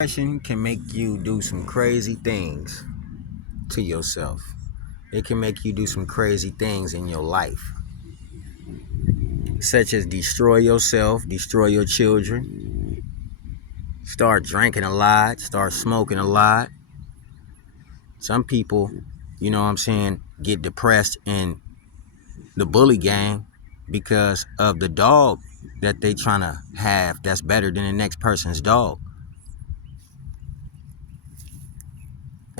Depression can make you do some crazy things to yourself. It can make you do some crazy things in your life, such as destroy yourself, destroy your children, start drinking a lot, start smoking a lot. Some people, get depressed in the bully gang because of the dog that they trying to have that's better than the next person's dog.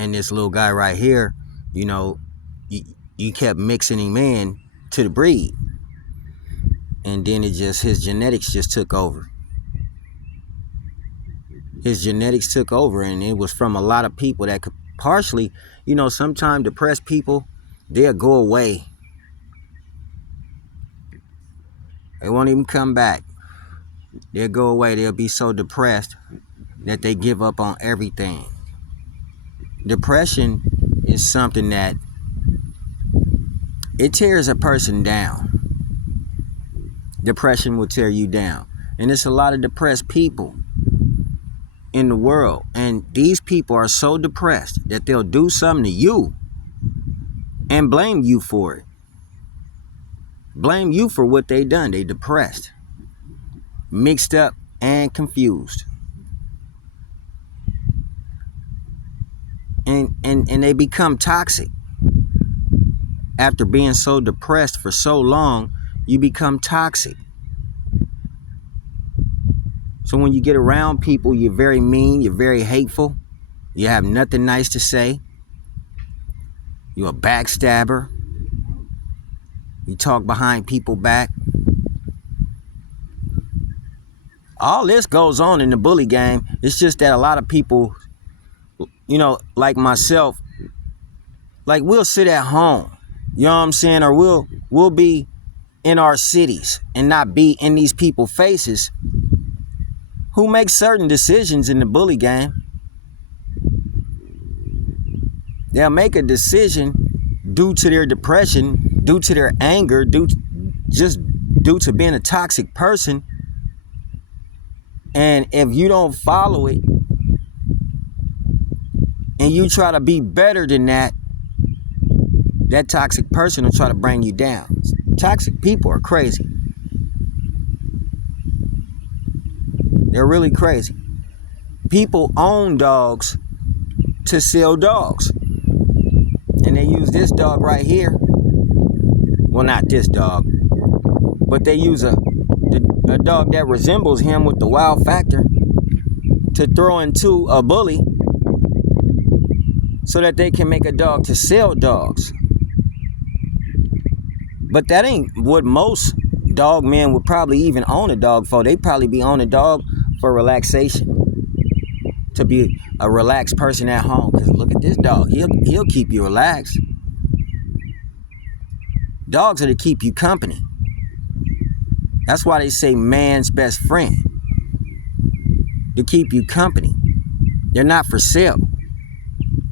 And this little guy right here, you know, you, you kept mixing him in to the breed, and then his genetics just took over. His genetics took over, and it was from a lot of people that could partially, sometimes depressed people, they'll go away. They won't even come back. They'll go away. They'll be so depressed that they give up on everything. Depression is something that it tears a person down. Depression will tear you down. And there's a lot of depressed people in the world. And these people are so depressed that they'll do something to you and blame you for it. Blame you for what they done. They depressed, mixed up, and confused. And they become toxic. After being so depressed for so long, you become toxic. So when you get around people, you're very mean, you're very hateful, you have nothing nice to say, you're a backstabber, you talk behind people's back. All this goes on in the bully game. It's just that a lot of people, like myself, like we'll sit at home, you know what I'm saying? Or we'll be in our cities and not be in these people's faces who make certain decisions in the bully game. They'll make a decision due to their depression, due to their anger, due to being a toxic person. And if you don't follow it and you try to be better than that toxic person will try to bring you down. Toxic people are crazy. They're really crazy. People own dogs to sell dogs. And they use this dog right here. Well, not this dog, but they use a dog that resembles him with the wow factor to throw into a bully so that they can make a dog to sell dogs. But that ain't what most dog men would probably even own a dog for. They'd probably be on a dog for relaxation, to be a relaxed person at home. Because look at this dog. He'll keep you relaxed. Dogs are to keep you company. That's why they say man's best friend. To keep you company. They're not for sale.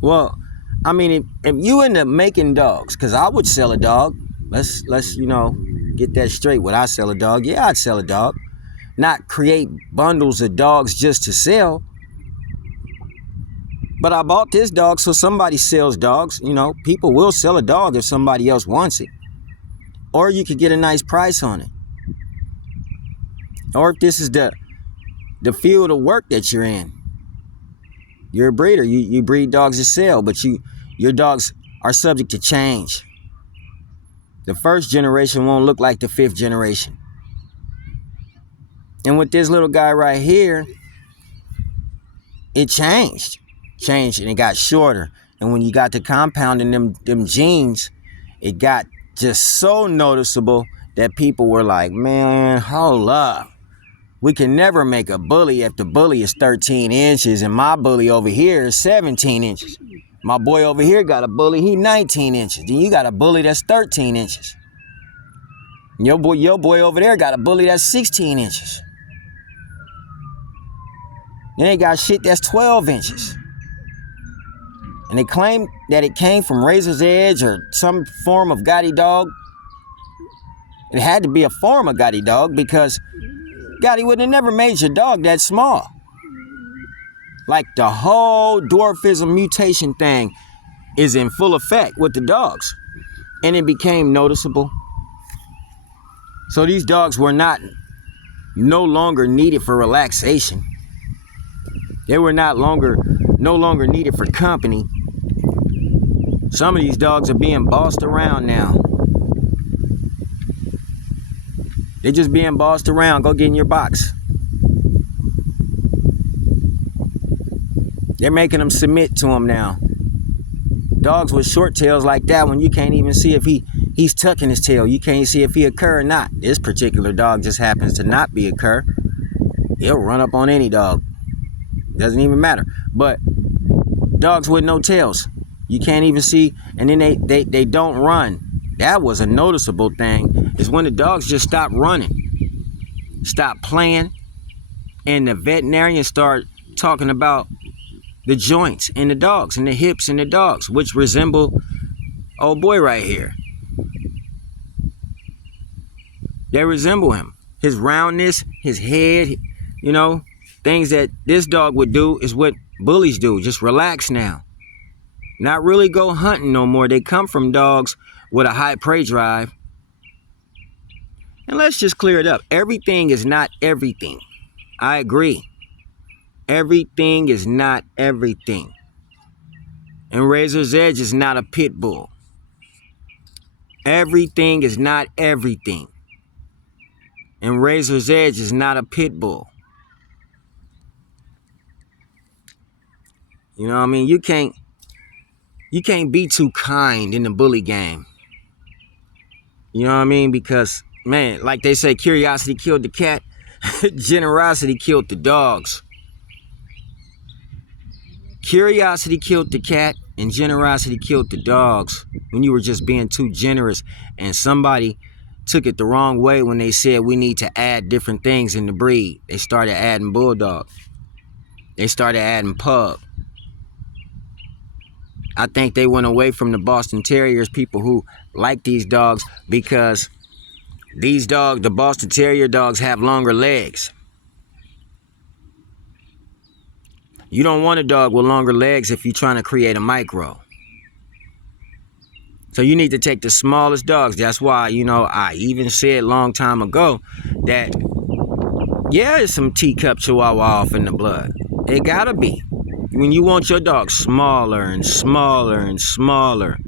Well, I mean, if you end up making dogs, because I would sell a dog. Let's get that straight. Would I sell a dog? Yeah, I'd sell a dog. Not create bundles of dogs just to sell. But I bought this dog so somebody sells dogs. People will sell a dog if somebody else wants it. Or you could get a nice price on it. Or if this is the field of work that you're in. You're a breeder. You breed dogs to sell, but your dogs are subject to change. The first generation won't look like the fifth generation. And with this little guy right here, it changed and it got shorter. And when you got to compounding them genes, it got just so noticeable that people were like, man, hold up. We can never make a bully if the bully is 13 inches and my bully over here is 17 inches. My boy over here got a bully, he 19 inches. Then you got a bully that's 13 inches. Your boy over there got a bully that's 16 inches. Then they got shit that's 12 inches. And they claim that it came from Razor's Edge or some form of Gotti dog. It had to be a form of Gotti dog because Gotti would have never made your dog that small. Like the whole dwarfism mutation thing is in full effect with the dogs. And it became noticeable. So these dogs were no longer needed for relaxation. They were no longer needed for company. Some of these dogs are being bossed around now. They're just being bossed around. Go get in your box. They're making them submit to them now. Dogs with short tails like that one, you can't even see if he's tucking his tail. You can't see if he a cur or not. This particular dog just happens to not be a cur. He'll run up on any dog. Doesn't even matter. But dogs with no tails, you can't even see, and then they don't run. That was a noticeable thing, is when the dogs just stop running, stop playing, and the veterinarians start talking about the joints in the dogs and the hips in the dogs, which resemble old boy right here. They resemble him. His roundness, his head, you know, things that this dog would do is what bullies do. Just relax now. Not really go hunting no more. They come from dogs with a high prey drive. And let's just clear it up. Everything is not everything. I agree. Everything is not everything. And Razor's Edge is not a pit bull. Everything is not everything. And Razor's Edge is not a pit bull. You know what I mean? You can't be too kind in the bully game. You know what I mean? Because, man, like they say, curiosity killed the cat. Generosity killed the dogs. Curiosity killed the cat and generosity killed the dogs when you were just being too generous, and somebody took it the wrong way when they said we need to add different things in the breed. They started adding bulldog. They started adding pug. I think they went away from the Boston Terriers, people who like these dogs, because the Boston Terrier dogs have longer legs. You don't want a dog with longer legs if you're trying to create a micro. So you need to take the smallest dogs. That's why, you know, I even said a long time ago that, yeah, there's some teacup chihuahua off in the blood. It gotta be. When you want your dog smaller and smaller and smaller,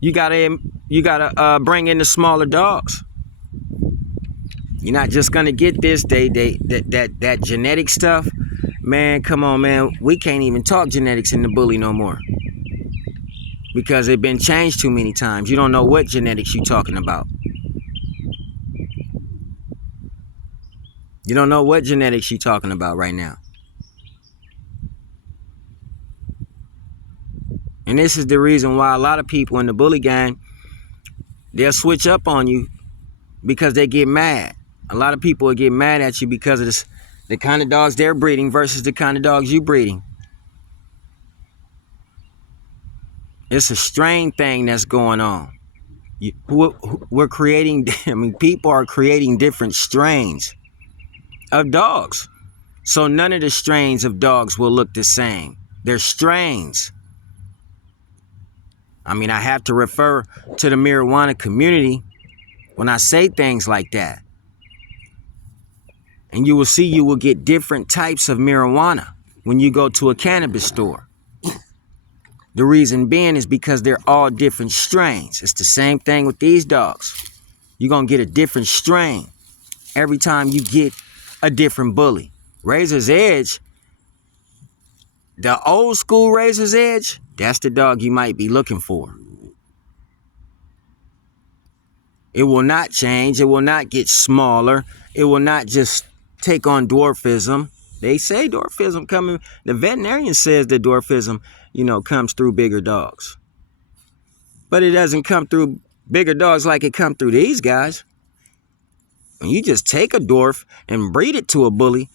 you gotta bring in the smaller dogs. You're not just gonna get this. That genetic stuff, man. Come on, man. We can't even talk genetics in the bully no more because they've been changed too many times. You don't know what genetics you're talking about. You don't know what genetics you're talking about right now. And this is the reason why a lot of people in the bully gang, they'll switch up on you because they get mad. A lot of people will get mad at you because of the kind of dogs they're breeding versus the kind of dogs you breeding. It's a strain thing that's going on. We're creating, people are creating different strains of dogs. So none of the strains of dogs will look the same. They're strains. I have to refer to the marijuana community when I say things like that. And you will see you will get different types of marijuana when you go to a cannabis store. The reason being is because they're all different strains. It's the same thing with these dogs. You're going to get a different strain every time you get a different bully. Razor's Edge, the old school Razor's Edge, that's the dog you might be looking for. It will not change. It will not get smaller. It will not just take on dwarfism. They say dwarfism coming. The veterinarian says that dwarfism, comes through bigger dogs. But it doesn't come through bigger dogs like it come through these guys. When you just take a dwarf and breed it to a bully,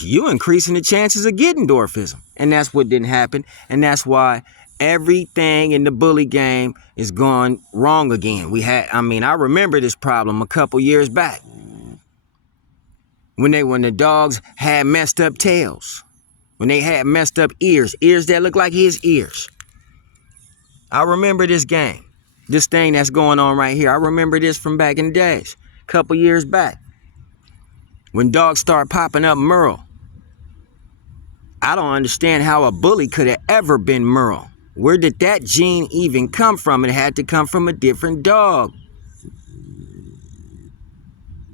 you're increasing the chances of getting dwarfism. And that's what didn't happen. And that's why everything in the bully game is going wrong again. I remember this problem a couple years back. when the dogs had messed up tails, when they had messed up ears that look like his ears. I remember this game, this thing that's going on right here. I remember this from back in the days, a couple years back, when dogs start popping up Merle. I don't understand how a bully could have ever been Merle. Where did that gene even come from? It had to come from a different dog.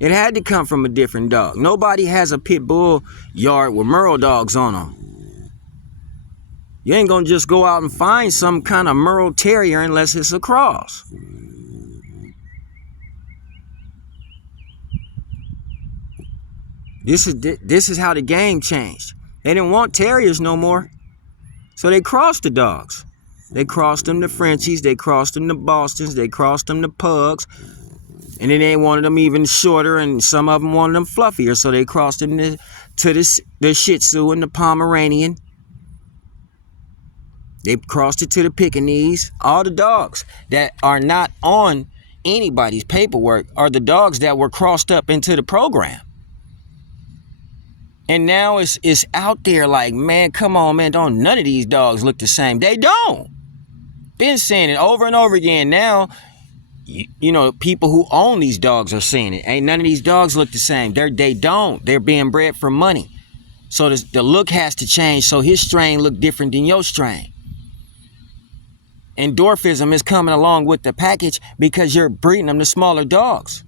It had to come from a different dog. Nobody has a pit bull yard with Merle dogs on them. You ain't gonna just go out and find some kind of Merle Terrier unless it's a cross. This is how the game changed. They didn't want terriers no more, so they crossed the dogs. They crossed them to Frenchies, they crossed them to Bostons, they crossed them to Pugs, and then they wanted them even shorter, and some of them wanted them fluffier, so they crossed them to the Shih Tzu and the Pomeranian. They crossed it to the Pekingese. All the dogs that are not on anybody's paperwork are the dogs that were crossed up into the program. And now it's out there like, man, come on, man, don't none of these dogs look the same. They don't. Been saying it over and over again. Now, you know, people who own these dogs are saying it. Ain't none of these dogs look the same. They don't. They're being bred for money. So the look has to change so his strain look different than your strain. And dwarfism is coming along with the package because you're breeding them to smaller dogs.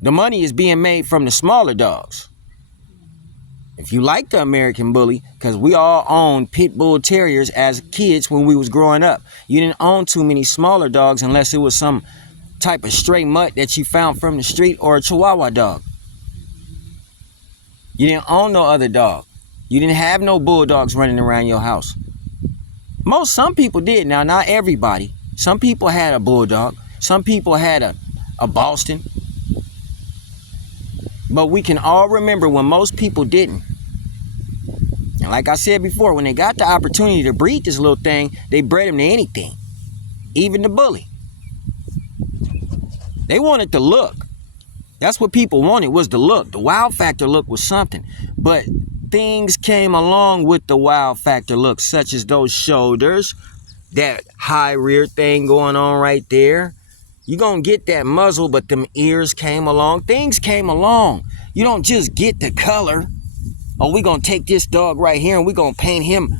The money is being made from the smaller dogs. If you like the American Bully, because we all owned pit bull terriers as kids when we was growing up. You didn't own too many smaller dogs unless it was some type of stray mutt that you found from the street or a Chihuahua dog. You didn't own no other dog. You didn't have no bulldogs running around your house. Some people did. Now, not everybody. Some people had a bulldog. Some people had a Boston. But we can all remember when most people didn't. And like I said before, when they got the opportunity to breed this little thing, they bred him to anything. Even the bully. They wanted the look. That's what people wanted, was the look. The wow factor look was something. But things came along with the wow factor look, such as those shoulders, that high rear thing going on right there. You're going to get that muzzle, but them ears came along. Things came along. You don't just get the color. Oh, we're going to take this dog right here and we're going to paint him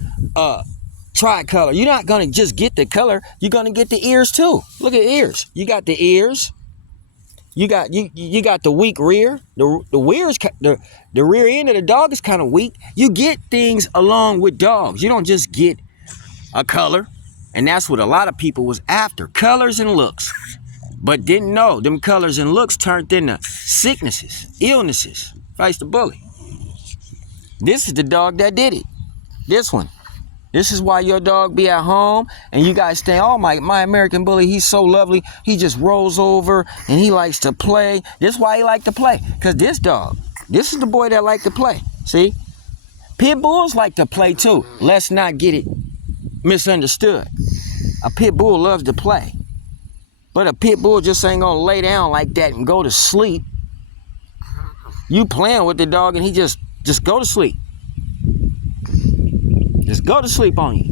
tricolor. You're not going to just get the color. You're going to get the ears too. Look at the ears. You got the ears. You got the weak rear. The rear end of the dog is kind of weak. You get things along with dogs. You don't just get a color. And that's what a lot of people was after. Colors and looks. But didn't know them colors and looks turned into sicknesses, illnesses. Face the bully. This is the dog that did it. This one. This is why your dog be at home and you guys think, oh, my American Bully, he's so lovely. He just rolls over and he likes to play. This is why he like to play. Because this dog, this is the boy that like to play. See? Pit bulls like to play too. Let's not get it misunderstood. A pit bull loves to play. But a pit bull just ain't gonna lay down like that and go to sleep. You playing with the dog and he just go to sleep. Just go to sleep on you.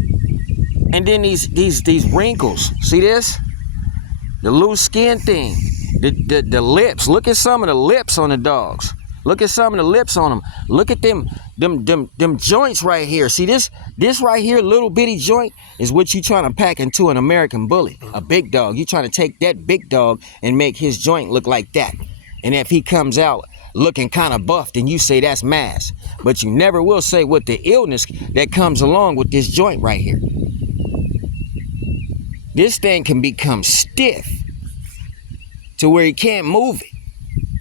And then these wrinkles. See this? The loose skin thing. The lips. Look at some of the lips on the dogs. Look at some of the lips on them. Look at them joints right here. See this right here, little bitty joint, is what you trying to pack into an American Bully, a big dog. You trying to take that big dog and make his joint look like that. And if he comes out looking kind of buff, then you say that's mass. But you never will say what the illness that comes along with this joint right here. This thing can become stiff to where he can't move it.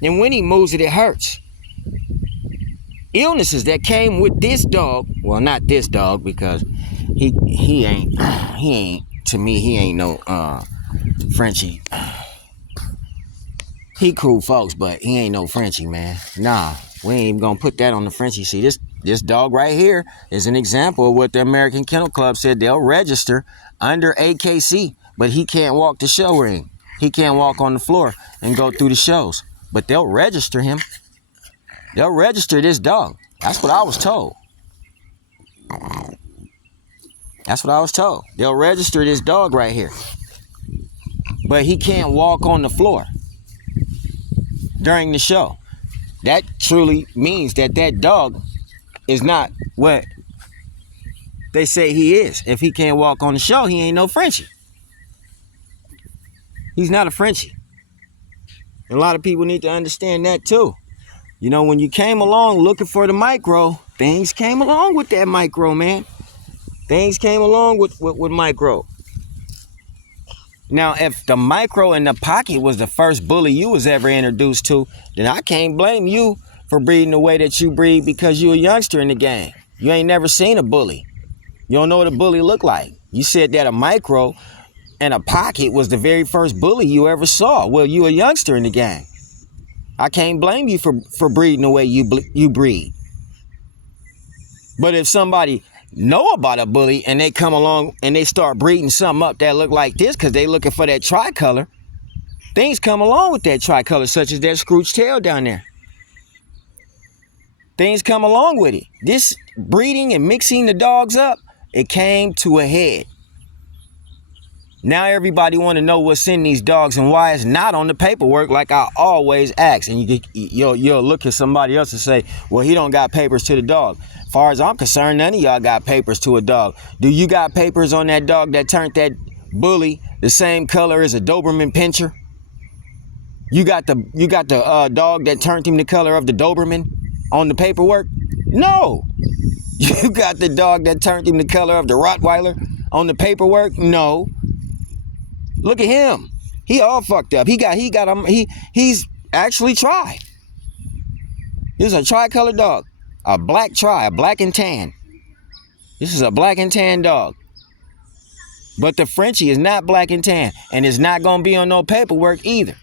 And when he moves it, it hurts. Illnesses that came with this dog, well, not this dog, because he ain't to me, he ain't no Frenchie. He cool folks, but he ain't no Frenchie, man. Nah, we ain't even gonna put that on the Frenchie. See, this dog right here is an example of what the American Kennel Club said they'll register under AKC, but he can't walk the show ring. He can't walk on the floor and go through the shows, but they'll register him. They'll register this dog. That's what I was told. That's what I was told. They'll register this dog right here. But he can't walk on the floor during the show. That truly means that that dog is not what they say he is. If he can't walk on the show, he ain't no Frenchie. He's not a Frenchie. A lot of people need to understand that too. You know, when you came along looking for the micro, things came along with that micro, man. Things came along with micro. Now, if the micro in the pocket was the first bully you was ever introduced to, then I can't blame you for breeding the way that you breed because you a youngster in the game. You ain't never seen a bully. You don't know what a bully look like. You said that a micro and a pocket was the very first bully you ever saw. Well, you a youngster in the game. I can't blame you for breeding the way you breed. But if somebody know about a bully and they come along and they start breeding something up that look like this because they looking for that tricolor, things come along with that tricolor, such as that scrooch tail down there. Things come along with it. This breeding and mixing the dogs up, it came to a head. Now everybody want to know what's in these dogs and why it's not on the paperwork like I always ask. And you'll look at somebody else and say, well, he don't got papers to the dog. As far as I'm concerned, none of y'all got papers to a dog. Do you got papers on that dog that turned that bully the same color as a Doberman Pinscher? You got the dog that turned him the color of the Doberman on the paperwork? No. You got the dog that turned him the color of the Rottweiler on the paperwork? No. Look at him. He all fucked up. He's actually tri. This is a tri-colored dog. A black tri, a black and tan. This is a black and tan dog. But the Frenchie is not black and tan, and it's not gonna be on no paperwork either.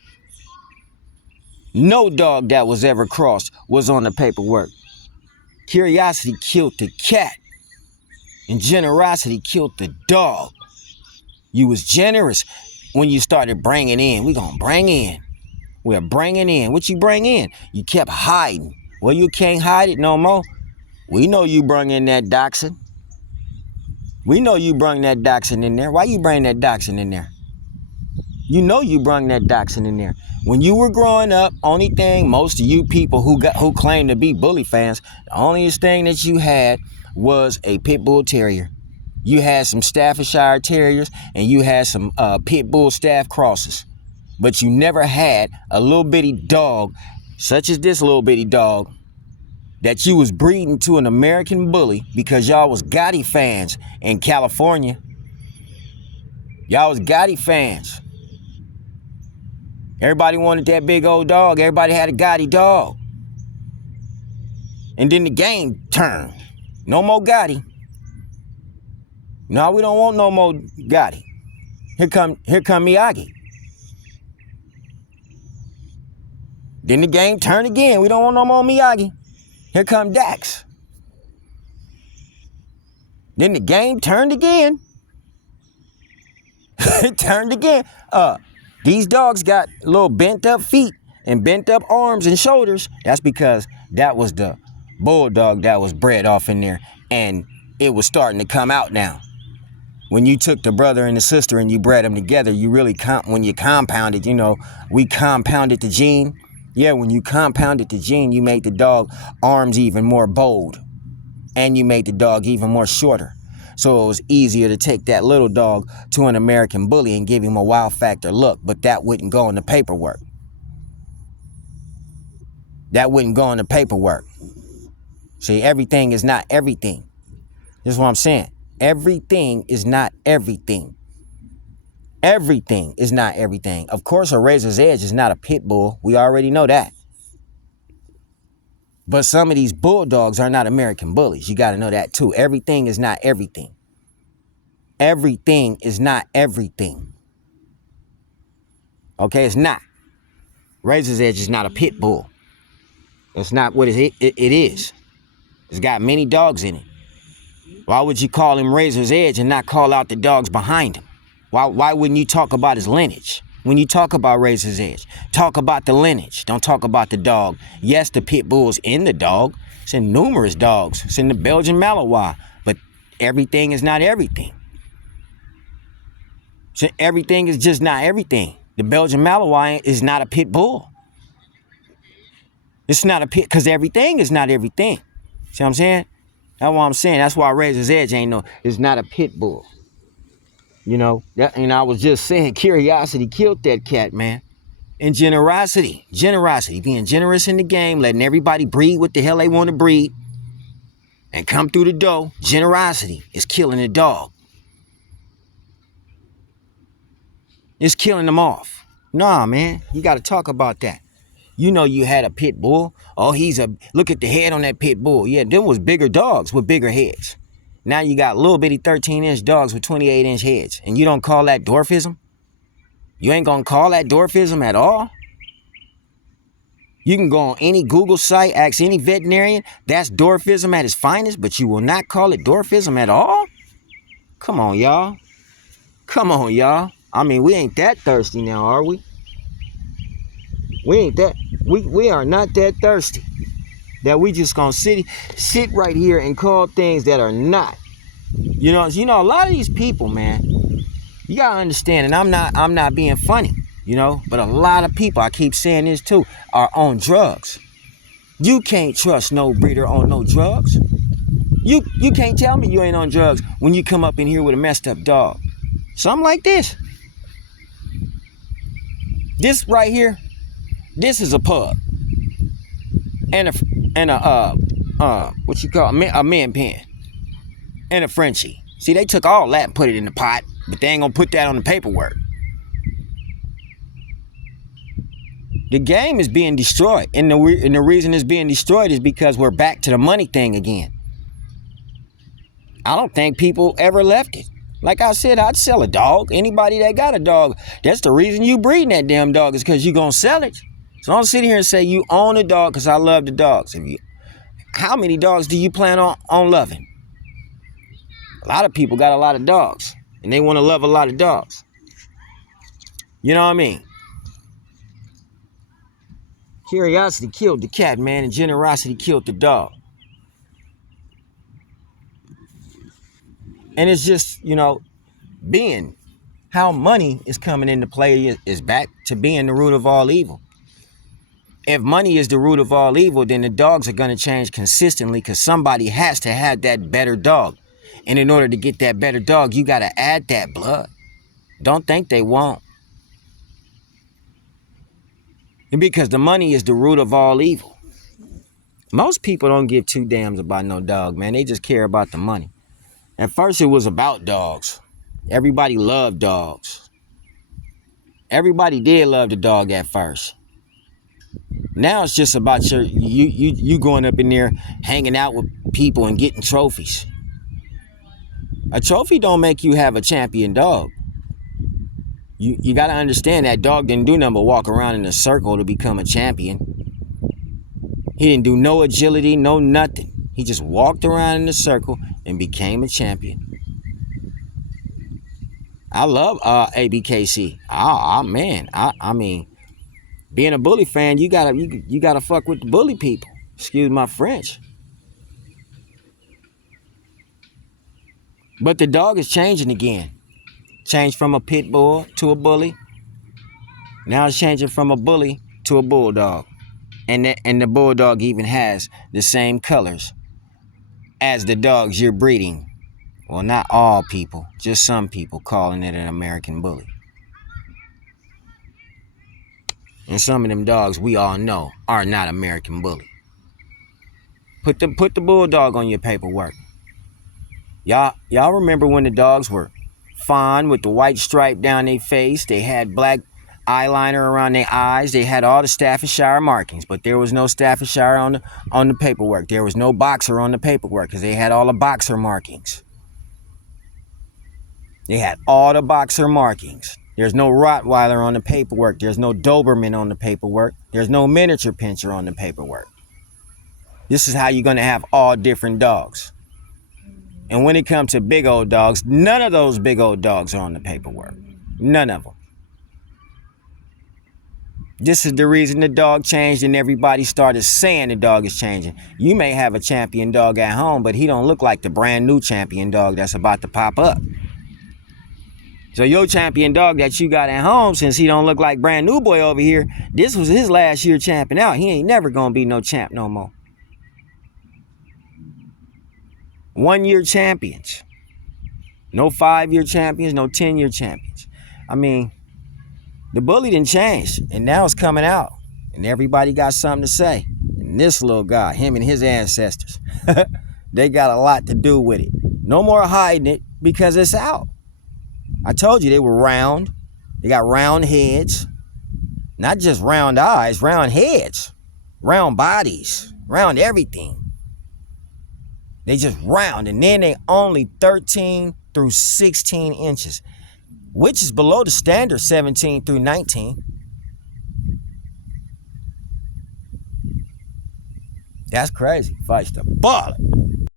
No dog that was ever crossed was on the paperwork. Curiosity killed the cat, and generosity killed the dog. You was generous when you started bringing in. We gonna bring in. We're bringing in. What you bring in? You kept hiding. Well, you can't hide it no more. We know you brung in that dachshund. We know you brung that dachshund in there. Why you bring that dachshund in there? You know you brung that dachshund in there. When you were growing up, only thing most of you people who claim to be bully fans, the only thing that you had was a pit bull terrier. You had some Staffordshire Terriers and you had some pit bull staff crosses. But you never had a little bitty dog, such as this little bitty dog, that you was breeding to an American bully because y'all was Gotti fans in California. Y'all was Gotti fans. Everybody wanted that big old dog. Everybody had a Gotti dog. And then the game turned. No more Gotti. No, we don't want no more Gotti. Here come Miyagi. Then the game turned again. We don't want no more Miyagi. Here come Dax. Then the game turned again. It turned again. These dogs got little bent up feet and bent up arms and shoulders. That's because that was the bulldog that was bred off in there. And it was starting to come out now. When you took the brother and the sister and you bred them together, you really, when you compounded, we compounded the gene. Yeah, when you compounded the gene, you made the dog arms even more bold. And you made the dog even more shorter. So it was easier to take that little dog to an American bully and give him a wow factor look. But that wouldn't go in the paperwork. That wouldn't go in the paperwork. See, everything is not everything. This is what I'm saying. Everything is not everything. Everything is not everything. Of course, a Razor's Edge is not a pit bull. We already know that. But some of these bulldogs are not American bullies. You got to know that too. Everything is not everything. Everything is not everything. Okay, it's not. Razor's Edge is not a pit bull. It's not what it is. It's got many dogs in it. Why would you call him Razor's Edge and not call out the dogs behind him? Why wouldn't you talk about his lineage? When you talk about Razor's Edge, talk about the lineage. Don't talk about the dog. Yes, the pit bull's in the dog. It's in numerous dogs. It's in the Belgian Malinois. But everything is not everything. So everything is just not everything. The Belgian Malinois is not a pit bull. It's not a pit, because everything is not everything. See what I'm saying? That's what I'm saying. That's why Razor's Edge it's not a pit bull. You know, and I was just saying, curiosity killed that cat, man. And generosity, being generous in the game, letting everybody breed what the hell they want to breed and come through the door. Generosity is killing the dog. It's killing them off. Nah, man, you got to talk about that. You know, you had a pit bull. Oh, look at the head on that pit bull. Yeah, them was bigger dogs with bigger heads. Now you got little bitty 13-inch dogs with 28-inch heads. And you don't call that dwarfism? You ain't gonna call that dwarfism at all? You can go on any Google site, ask any veterinarian, that's dwarfism at its finest, but you will not call it dwarfism at all? Come on, y'all. Come on, y'all. I mean, we ain't that thirsty now, are we? We are not that thirsty that we just gonna sit right here and call things that are not. You know, a lot of these people, man, you gotta understand, and I'm not being funny, you know, but a lot of people, I keep saying this too, are on drugs. You can't trust no breeder on no drugs. You can't tell me you ain't on drugs when you come up in here with a messed up dog. Something like this. This right here, this is a pug. And a what you call a man pen. And a Frenchie. See, they took all that and put it in the pot, but they ain't gonna put that on the paperwork. The game is being destroyed, and the reason it's being destroyed is because we're back to the money thing again. I don't think people ever left it. Like I said, I'd sell a dog. Anybody that got a dog, that's the reason you breeding that damn dog, is because you gonna sell it. So don't sit here and say you own a dog because I love the dogs. How many dogs do you plan on loving? A lot of people got a lot of dogs, and they want to love a lot of dogs. You know what I mean? Curiosity killed the cat, man, and generosity killed the dog. And it's just, you know, being how money is coming into play is back to being the root of all evil. If money is the root of all evil, then the dogs are going to change consistently, because somebody has to have that better dog. And in order to get that better dog, you got to add that blood. Don't think they won't. And because the money is the root of all evil. Most people don't give two damns about no dog, man. They just care about the money. At first, it was about dogs. Everybody loved dogs. Everybody did love the dog at first. Now it's just about you going up in there, hanging out with people and getting trophies. A trophy don't make you have a champion dog. You got to understand that dog didn't do nothing but walk around in a circle to become a champion. He didn't do no agility, no nothing. He just walked around in a circle and became a champion. I love ABKC. Man, I mean, being a bully fan, you gotta fuck with the bully people. Excuse my French. But the dog is changing again. Changed from a pit bull to a bully. Now it's changing from a bully to a bulldog. And the bulldog even has the same colors as the dogs you're breeding. Well, not all people, just some people calling it an American bully. And some of them dogs we all know are not American bully. Put the bulldog on your paperwork. Y'all remember when the dogs were fawn with the white stripe down their face? They had black eyeliner around their eyes. They had all the Staffordshire markings, but there was no Staffordshire on the paperwork. There was no boxer on the paperwork because they had all the boxer markings. They had all the boxer markings. There's no Rottweiler on the paperwork. There's no Doberman on the paperwork. There's no miniature pinscher on the paperwork. This is how you're going to have all different dogs. And when it comes to big old dogs, none of those big old dogs are on the paperwork. None of them. This is the reason the dog changed and everybody started saying the dog is changing. You may have a champion dog at home, but he don't look like the brand new champion dog that's about to pop up. So your champion dog that you got at home, since he don't look like brand new boy over here, this was his last year champion out. He ain't never gonna be no champ no more. 1 year champions. No 5-year champions, no 10-year champions. I mean, the bully didn't change, and now it's coming out, and everybody got something to say. And this little guy, him and his ancestors, they got a lot to do with it. No more hiding it because it's out. I told you they were round. They got round heads, not just round eyes, round heads, round bodies, round everything. They just round, and then they only 13 through 16 inches, which is below the standard 17 through 19. That's crazy. Fights the ball.